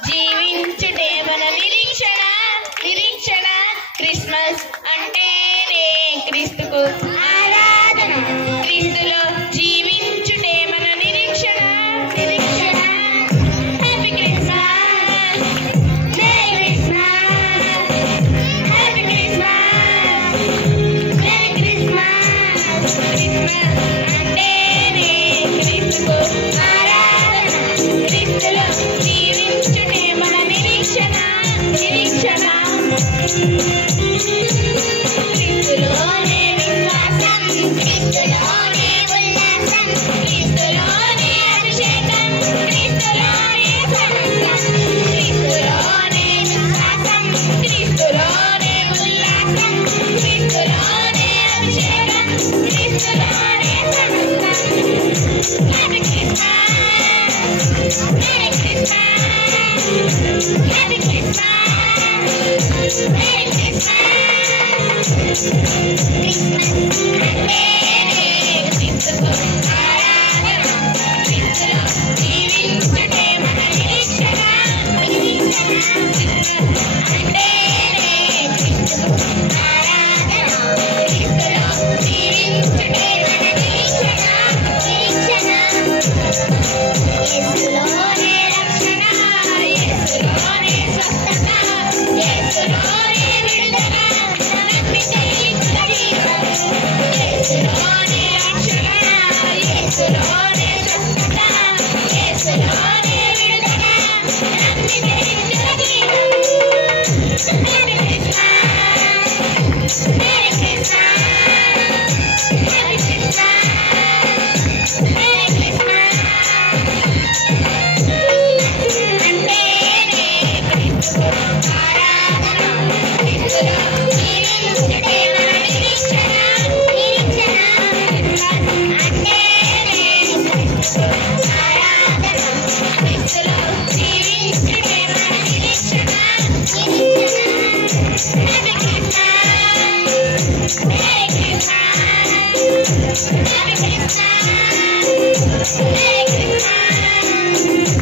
జీవించుటే మన నిరీక్షణ నిరీక్షణ క్రిస్మస్ అంటేనే క్రీస్తుకు ఆరాధన క్రీస్తులో జీవించుటే మన నిరీక్షణ నిరీక్షణ happy Christmas merry Christmas happy Christmas merry Christmas Christmas అంటేనే క్రీస్తుకు ఆరాధన క్రీస్తులో జీవించుటే మన నిరీక్షణ నిరీక్షణ క్రీస్తులోనే విశ్వాసం క్రీస్తులోనే ఉల్లాసం క్రీస్తులోనే అభిషేకం క్రీస్తులోనే సంతం క్రీస్తులోనే విశ్వాసం క్రీస్తులోనే ఉల్లాసం క్రీస్తులోనే అభిషేకం క్రీస్తులోనే సంతం happy Christmas merry Christmas happy Christmas merry Christmas Christmas అంటేనే క్రీస్తుకు ఆరాధన క్రీస్తులో జీవించుటే మన నిరీక్షణ నిరీక్షణ క్రిస్మస్ అంటేనే క్రీస్తుకు ఆరాధన క్రీస్తులో జీవించుటే మన నిరీక్షణ నిరీక్షణ యేసులోనే రక్షణ యేసులోనే స్వస్థత యేసులోనే విడుదల నమ్మితే నిత్య జీవం యేసులోనే రక్షణ యేసులోనే స్వస్థత యేసులోనే విడుదల నమ్మితే నిత్య జీవం happy Christmas merry Christmas happy Christmas merry Christmas అంటేనే క్రీస్తుకు ఆరాధన క్రీస్తులో జీవించుటే మన నిరీక్షణ నిరీక్షణ క్రిస్మస్ అంటేనే క్రీస్తుకు ఆరాధన క్రీస్తులో జీవించుటే మన నిరీక్షణ నిరీక్షణ happy Christmas merry Christmas happy Christmas merry Christmas